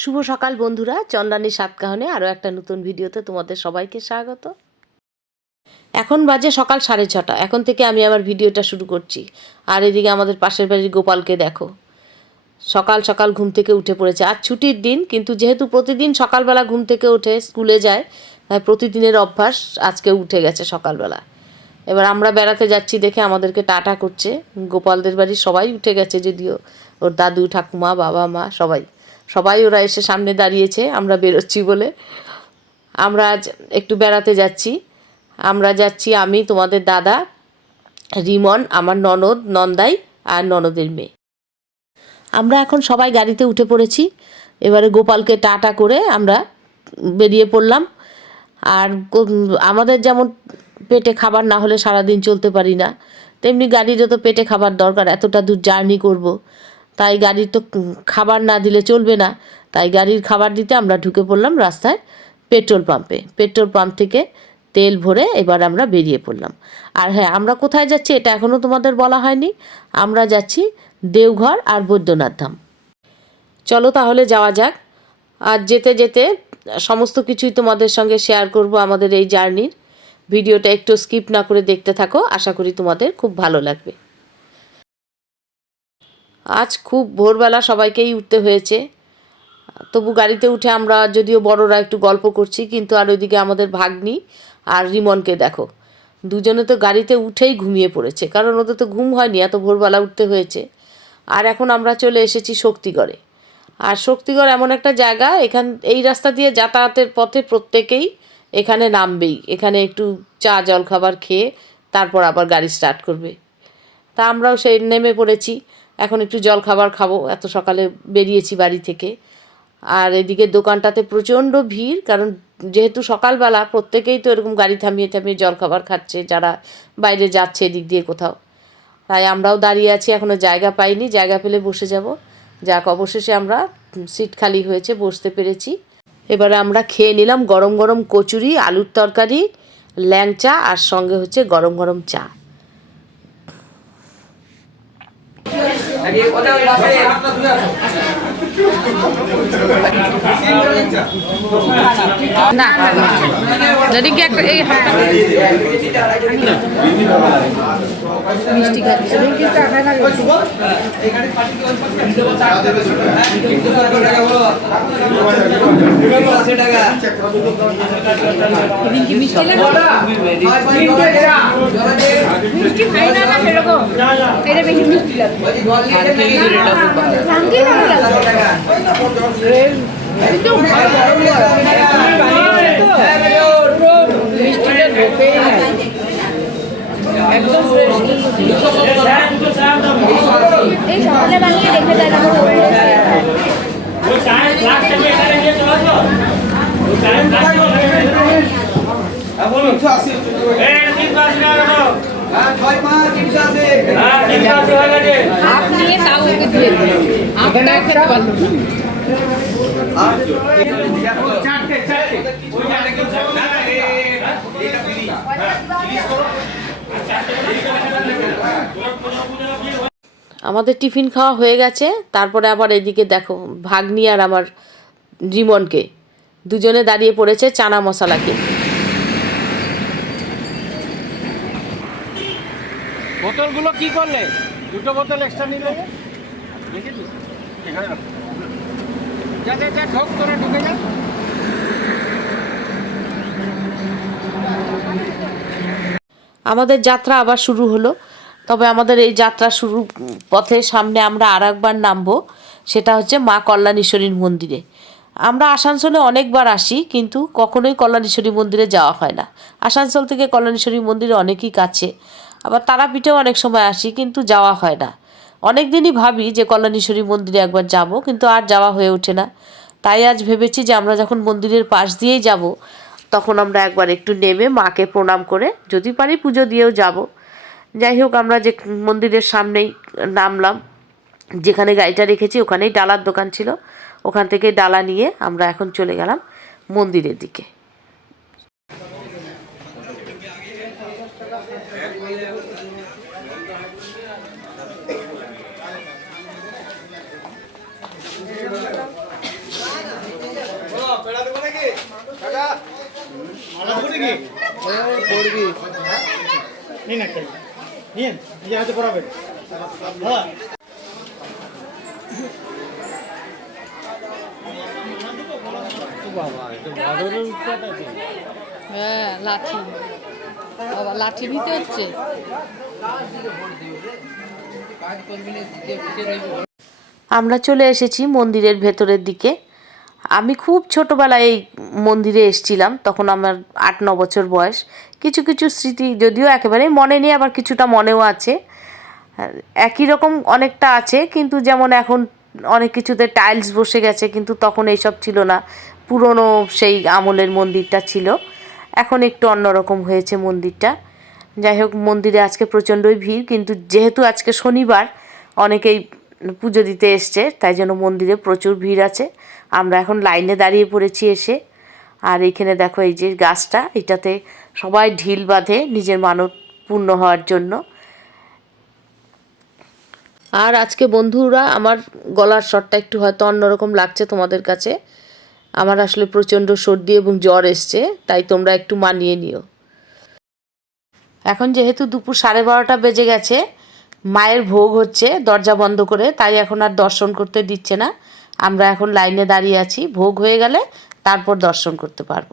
শুভ সকাল বন্ধুরা চন্দানী সাতকাহনে আরও একটা নতুন ভিডিওতে তোমাদের সবাইকে স্বাগত। এখন বাজে সকাল সাড়ে ছটা, এখন থেকে আমি আমার ভিডিওটা শুরু করছি। আর এদিকে আমাদের পাশের বাড়ির গোপালকে দেখো। সকাল সকাল ঘুম থেকে উঠে পড়েছে। আর ছুটির দিন, কিন্তু যেহেতু প্রতিদিন সকালবেলা ঘুম থেকে উঠে স্কুলে যায় প্রতিদিনের অভ্যাস আজকে উঠে গেছে সকালবেলা। এবার আমরা বেড়াতে যাচ্ছি দেখে আমাদেরকে টাটা করছে। গোপালদের বাড়ির সবাই উঠে গেছে যদিও, ওর দাদু, ঠাকুমা, বাবা, মা, সবাই। সবাই ওরা এসে সামনে দাঁড়িয়েছে, আমরা বেরোচ্ছি বলে। আমরা আজ একটু বেড়াতে যাচ্ছি। আমরা যাচ্ছি আমি, তোমাদের দাদা, রিমন, আমার ননদ, নন্দাই আর ননদের মেয়ে। আমরা এখন সবাই গাড়িতে উঠে পড়েছি। এবারে গোপালকে টাটা করে আমরা বেরিয়ে পড়লাম। আর আমাদের যেমন পেটে খাবার না হলে সারাদিন চলতে পারি না, তেমনি গাড়িরও তো পেটে খাবার দরকার, এতটা দূর জার্নি করব। তাই গাড়ির তো খাবার না দিলে চলবে না। তাই গাড়ির খাবার দিতে আমরা ঢুকে পড়লাম রাস্তায় পেট্রোল পাম্পে। পেট্রোল পাম্প থেকে তেল ভরে এবার আমরা বেরিয়ে পড়লাম। আর হ্যাঁ আমরা কোথায় যাচ্ছি এটা এখনও তোমাদের বলা হয়নি। আমরা যাচ্ছি দেওঘর আর বৈদ্যনাথ ধাম। চলো তাহলে যাওয়া যাক। আর যেতে যেতে সমস্ত কিছুই তোমাদের সঙ্গে শেয়ার করব আমাদের এই জার্নির ভিডিওটা একটু স্কিপ না করে দেখতে থাকো। আশা করি তোমাদের খুব ভালো লাগবে। আজ খুব ভোরবেলা সবাইকেই উঠতে হয়েছে। তবু গাড়িতে উঠে আমরা যদিও বড়রা একটু গল্প করছি, কিন্তু আর ওইদিকে আমাদের ভাগ্নি আর রিমনকে দেখো। দুজনে তো গাড়িতে উঠেই ঘুমিয়ে পড়েছে, কারণ ওদের তো ঘুম হয়নি, এত ভোরবেলা উঠতে হয়েছে। আর এখন আমরা চলে এসেছি শক্তিগড়ে। আর শক্তিগড় এমন একটা জায়গা, এখান, এই রাস্তা দিয়ে যাতায়াতের পথে প্রত্যেকেই এখানে নামবেই। এখানে একটু চা জল খাবার খেয়ে তারপর আবার গাড়ি স্টার্ট করবে। তা আমরাও সেই নেমে পড়েছি। এখন একটু জল খাবার খাব, এত সকালে বেরিয়েছি বাড়ি থেকে। আর এদিকে দোকানটাতে প্রচণ্ড ভিড়, কারণ যেহেতু সকালবেলা প্রত্যেকেই তো এরকম গাড়ি থামিয়ে থামিয়ে জল খাবার খাচ্ছে, যারা বাইরে যাচ্ছে এদিক দিয়ে কোথাও। তাই আমরাও দাঁড়িয়ে আছি এখনও জায়গা পাইনি, জায়গা পেলে বসে যাব। যাক, অবশেষে আমরা সিট খালি হয়েছে, বসতে পেরেছি। এবারে আমরা খেয়ে নিলাম গরম গরম কচুরি, আলুর তরকারি, ল্যাংচা, আর সঙ্গে হচ্ছে গরম গরম চা। না যদি কি একটা এই হাতটা মিষ্টি খাচ্ছি এদিন কি মিষ্টি মিষ্টি খাই না না সেরকম? এটা বেশি মিষ্টি লাগে। ভাঙ্গি ভালো লাগে। একদম মিষ্টিটা ঢোকেই না একদম এই সকালে বানিয়ে রেখে দেয় না হাত নিয়ে তাও ওকে দিয়ে দিল আমটাও খেতে পারল না। আমাদের টিফিন খাওয়া হয়ে গেছে তারপরে আবার এদিকে দেখো ভাগ্নি আর আমার রিমনকে। দুজনে দাঁড়িয়ে পড়েছে চানা মশলা খেতে বোতলগুলো কি করলে? দুটো বোতল এক্সট্রা নিলে? এখানে যা ঢোক আমাদের যাত্রা আবার শুরু হলো। তবে আমাদের এই যাত্রা শুরু পথে সামনে আমরা আর একবার নামবো। সেটা হচ্ছে মা কল্যাণীশ্বরীর মন্দিরে। আমরা আসানসোলে অনেকবার আসি, কিন্তু কখনোই কল্যাণীশ্বরী মন্দিরে যাওয়া হয় না। আসানসোল থেকে কল্যাণীশ্বরী মন্দিরে অনেকই কাছে। আবার তারাপীঠেও অনেক সময় আসি, কিন্তু যাওয়া হয় না। অনেক দিনই ভাবি যে কল্যাণেশ্বরী মন্দিরে একবার যাব, কিন্তু আর যাওয়া হয়ে ওঠে না। তাই আজ ভেবেছি যে আমরা যখন মন্দিরের পাশ দিয়েই যাব, তখন আমরা একবার একটু নেমে মাকে প্রণাম করে, যদি পারি পুজো দিয়েও যাব। যাই হোক, আমরা যে মন্দিরের সামনেই নামলাম, যেখানে গাড়িটা রেখেছি, ওখানেই ডালার দোকান ছিল। ওখান থেকে ডালা নিয়ে আমরা এখন চলে গেলাম মন্দিরের দিকে। হ্যাঁ লাঠি লাঠি নিতে হচ্ছে আমরা চলে এসেছি মন্দিরের ভেতরের দিকে। আমি খুব ছোটোবেলায় এই মন্দিরে এসেছিলাম, তখন আমার আট, ন বছর বয়স। কিছু কিছু স্মৃতি যদিও একেবারে মনে নেই, আবার কিছুটা মনেও আছে। একই রকম অনেকটা আছে, কিন্তু যেমন এখন অনেক কিছুতে টাইলস বসে গেছে, কিন্তু তখন এইসব ছিল না। পুরনো সেই আমলের মন্দিরটা ছিল। এখন একটু অন্যরকম হয়েছে মন্দিরটা। যাই হোক, মন্দিরে আজকে প্রচণ্ডই ভিড়, কিন্তু যেহেতু আজকে শনিবার, অনেকেই পুজো দিতে এসছে, তাই জন্য মন্দিরে প্রচুর ভিড় আছে। আমরা এখন লাইনে দাঁড়িয়ে পড়েছি এসে। আর এইখানে দেখো এই যে গাছটা, এটাতে সবাই ঢিল বাঁধে নিজের মানত পূর্ণ হওয়ার জন্য। আর আজকে বন্ধুরা, আমার গলার স্বরটা একটু হয়তো অন্যরকম লাগছে তোমাদের কাছে। আমার আসলে প্রচণ্ড সর্দি এবং জ্বর এসছে, তাই তোমরা একটু মানিয়ে নিও। এখন যেহেতু দুপুর সাড়ে বারোটা বেজে গেছে মায়ের ভোগ হচ্ছে, দরজা বন্ধ করে, তাই এখন আর দর্শন করতে দিচ্ছে না। আমরা এখন লাইনে দাঁড়িয়ে আছি, ভোগ হয়ে গেলে তারপর দর্শন করতে পারব।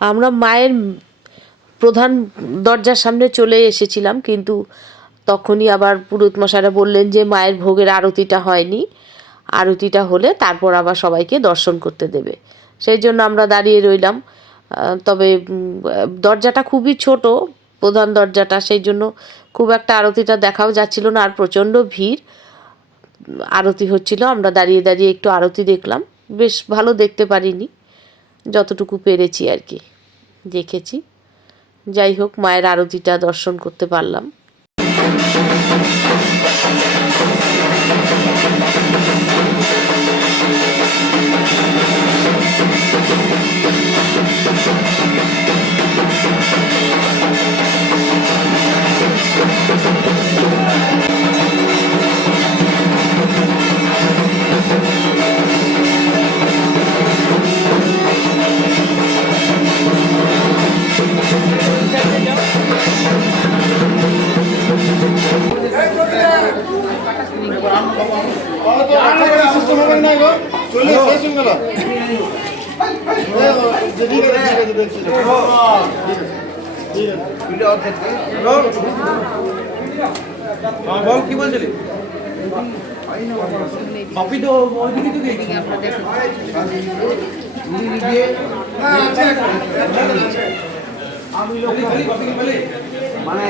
আমরা মায়ের প্রধান দরজার সামনে চলে এসেছিলাম, কিন্তু তখনই আবার পুরোহিত মশাইরা বললেন যে মায়ের ভোগের আরতিটা হয়নি। আরতিটা হলে তারপর আবার সবাইকে দর্শন করতে দেবে। সেই জন্য আমরা দাঁড়িয়ে রইলাম। তবে দরজাটা খুবই ছোট, প্রধান দরজাটা, সেই জন্য খুব একটা আরতিটা দেখাও যাচ্ছিল না, আর প্রচণ্ড ভিড়। আরতি হচ্ছিল, আমরা দাঁড়িয়ে দাঁড়িয়ে একটু আরতি দেখলাম। বেশ ভালো দেখতে পারিনি, যতটুকু পেরেছি আর কি, দেখেছি। যাই হোক মায়ের আরতিটা দর্শন করতে পারলাম। ঠিক আছে ঠিক বলছিলি বাপি তো তো গেছি মানে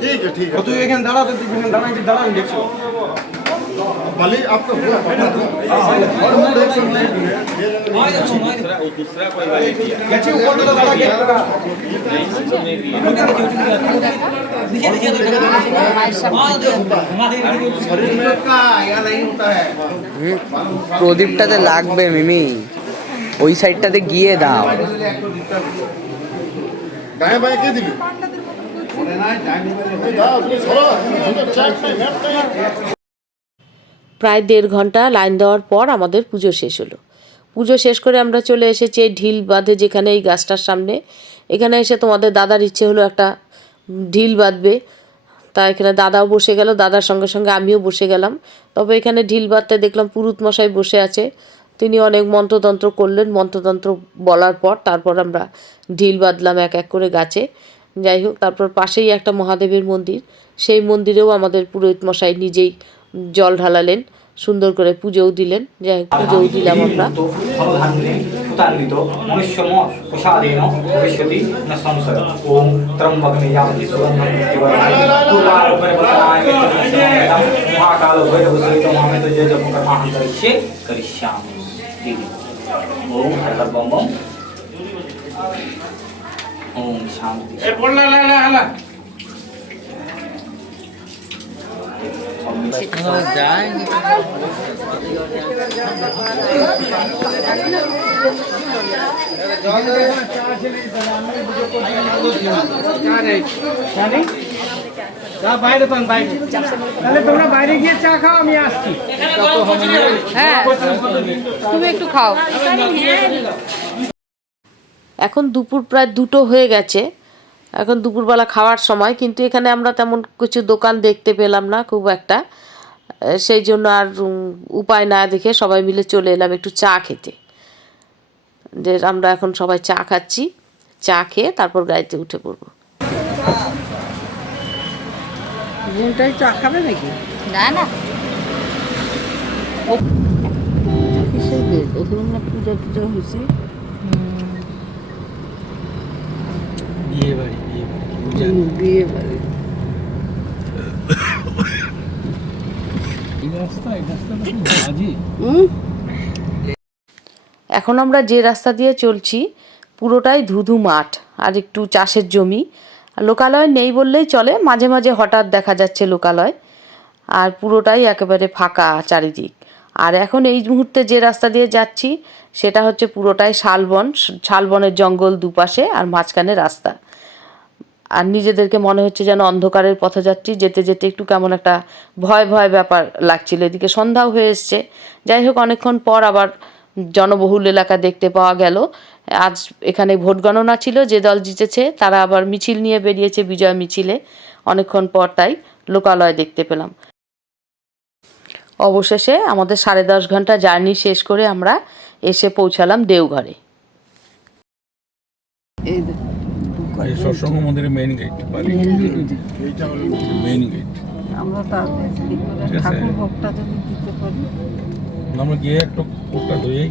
ठीक है ठीक है তুই এখানে দাঁড়া তুই এখানে দাঁড়া দাঁড়া আমি দেখছি भले आपका पूरा पता और वो देख सकते हैं গেছি উপর তো দাঁড়া কে প্রদীপটাতে লাগবে মিমি ওই সাইডটাতে গিয়ে দাও दाएं बाएं के दिखे প্রায় দেড় ঘণ্টা লাইন দেওয়ার পর আমাদের পুজো শেষ হলো। পুজো শেষ করে আমরা চলে এসেছি এই ঢিল বাঁধে যেখানে এই গাছটার সামনে। এখানে এসে তোমাদের দাদার ইচ্ছে হলো একটা ঢিল বাঁধবে। তা এখানে দাদাও বসে গেল দাদার সঙ্গে সঙ্গে আমিও বসে গেলাম। তবে এখানে ঢিল বাঁধতে দেখলাম পুরুত মশাই বসে আছে। তিনি অনেক মন্ত্রতন্ত্র করলেন। মন্ত্রতন্ত্র বলার পর তারপর আমরা ঢিল বাঁধলাম এক এক করে গাছে। যাই হোক, তারপর পাশেই একটা মহাদেবের মন্দির। সেই মন্দিরেও আমাদের পুরোহিত মশাই নিজেই জল ঢালালেন, সুন্দর করে পুজোও দিলেন। যাই হোক, পুজোও দিলাম আমরা। হর বম বম ওম শান্তি এ পড়লা লা লা লা যা বাইরে পান বাইরে তাহলে তোমরা বাইরে গিয়ে চা খাও আমি আসছি হ্যাঁ তুমি একটু খাও এখন দুপুর প্রায় দুটো হয়ে গেছে। এখন দুপুরবেলা খাওয়ার সময় কিন্তু এখানে আমরা তেমন কিছু দোকান দেখতে পেলাম না খুব একটা। সেই জন্য আর উপায় না দেখে সবাই মিলে চলে এলাম একটু চা খেতে। যে আমরা এখন সবাই চা খাচ্ছি চা খেয়ে তারপর গাড়িতে উঠে পড়ব। না না। বিয়ে বাড়ি বিয়ে বাড়ি এই রাস্তা এখন আমরা যে রাস্তা দিয়ে চলছি পুরোটাই ধুধু মাঠ আর একটু চাষের জমি। লোকালয় নেই বললেই চলে মাঝে মাঝে হঠাৎ দেখা যাচ্ছে লোকালয়। আর পুরোটাই একেবারে ফাঁকা চারিদিক। আর এখন এই মুহূর্তে যে রাস্তা দিয়ে যাচ্ছি, সেটা হচ্ছে পুরোটাই শালবন, শালবনের জঙ্গল দুপাশে আর মাঝখানে রাস্তা। আর নিজেদেরকে মনে হচ্ছে যেন অন্ধকারের পথে যাচ্ছি, যেতে যেতে একটু কেমন একটা ভয় ভয় ব্যাপার লাগছিল। এদিকে সন্ধ্যাও হয়ে এসছে। যাই হোক, অনেকক্ষণ পর আবার জনবহুল এলাকা দেখতে পাওয়া গেল। আজ এখানে ভোট গণনা ছিল, যে দল জিতেছে তারা আবার মিছিল নিয়ে বেরিয়েছে বিজয় মিছিলে। অনেকক্ষণ পর তাই লোকালয় দেখতে পেলাম। অবশেষে আমাদের সাড়ে দশ ঘণ্টা জার্নি শেষ করে আমরা এসে পৌঁছালাম দেওঘরে। এই সৎসঙ্গ মন্দিরের মেইন গেট মেইন গেট আমরা গিয়ে একটু কোটটা ধুয়েই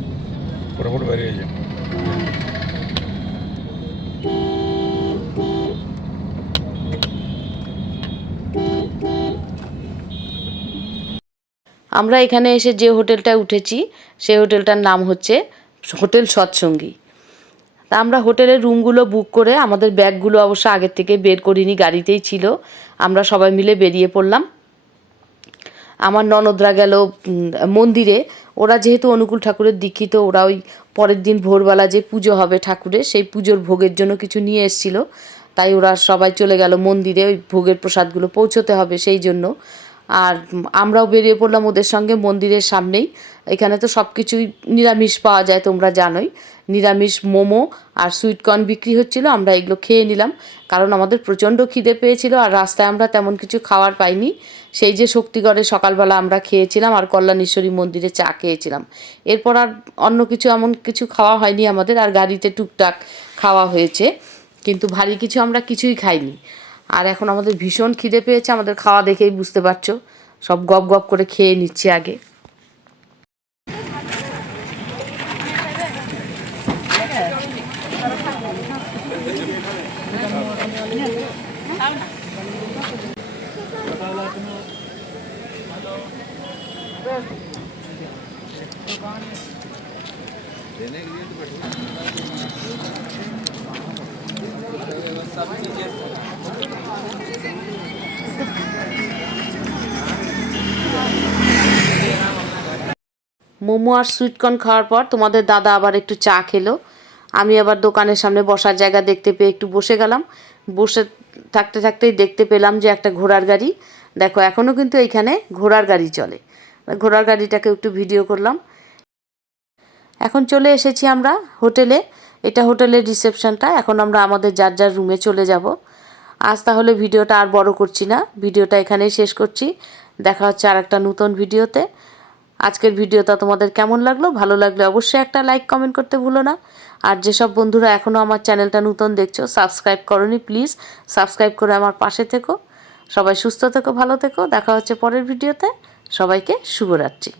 ফটাফট বেরিয়ে যাই আমরা এখানে এসে যে হোটেলটায় উঠেছি, সেই হোটেলটার নাম হচ্ছে হোটেল সৎসঙ্গী। তা আমরা হোটেলের রুমগুলো বুক করে আমাদের ব্যাগগুলো অবশ্য আগের থেকে বের করিনি, গাড়িতেই ছিল। আমরা সবাই মিলে বেরিয়ে পড়লাম। আমার ননদরা গেল মন্দিরে। ওরা যেহেতু অনুকূল ঠাকুরের দীক্ষিত, ওরা ওই পরের দিন ভোরবেলা যে পুজো হবে ঠাকুরের সেই পুজোর ভোগের জন্য কিছু নিয়ে এসেছিল। তাই ওরা সবাই চলে গেল মন্দিরে, ওই ভোগের প্রসাদগুলো পৌঁছতে হবে সেই জন্য। আর আমরাও বেরিয়ে পড়লাম ওদের সঙ্গে মন্দিরের সামনেই। এখানে তো সব কিছুই নিরামিষ পাওয়া যায়, তোমরা জানোই। নিরামিষ মোমো আর সুইটকর্ন বিক্রি হচ্ছিল, আমরা এগুলো খেয়ে নিলাম। কারণ আমাদের প্রচণ্ড খিদে পেয়েছিল আর রাস্তায় আমরা তেমন কিছু খাওয়ার পাইনি। সেই যে শক্তিগড়ে সকালবেলা আমরা খেয়েছিলাম আর কল্যাণেশ্বরী মন্দিরে চা খেয়েছিলাম। এরপর আর অন্য কিছু এমন কিছু খাওয়া হয়নি আমাদের, আর গাড়িতে টুকটাক খাওয়া হয়েছে। কিন্তু ভারী কিছু আমরা কিছুই খাইনি। আর এখন আমাদের ভীষণ খিদে পেয়েছে, আমাদের খাওয়া দেখেই বুঝতে পারছ। সব গপ গপ করে খেয়ে নিচ্ছি আগে। মোমো আর সুইটকর্ন খাওয়ার পর তোমাদের দাদা আবার একটু চা খেলো। আমি আবার দোকানের সামনে বসার জায়গা দেখতে পেয়ে একটু বসে গেলাম। বসে থাকতে থাকতেই দেখতে পেলাম যে একটা ঘোড়ার গাড়ি। দেখো এখনও কিন্তু এইখানে ঘোড়ার গাড়ি চলে। ঘোড়ার গাড়িটাকে একটু ভিডিও করলাম। এখন চলে এসেছি আমরা হোটেলে। এটা হোটেলের রিসেপশনটা। এখন আমরা আমাদের যার যার রুমে চলে যাব। আজ তাহলে ভিডিওটা আর বড় করছি না। ভিডিওটা এখানেই শেষ করছি। দেখা হচ্ছে আর একটা নতুন ভিডিওতে। আজকের ভিডিওটা তোমাদের কেমন লাগল? ভালো লাগলে অবশ্যই একটা লাইক কমেন্ট করতে ভুলো না। আর যেসব বন্ধুরা এখনও আমার চ্যানেলটা নতুন দেখছ সাবস্ক্রাইব করনি প্লিজ সাবস্ক্রাইব করে আমার পাশে থেকো। সবাই সুস্থ থেকো, ভালো থেকো। দেখা হচ্ছে পরের ভিডিওতে। সবাইকে শুভরাত্রি।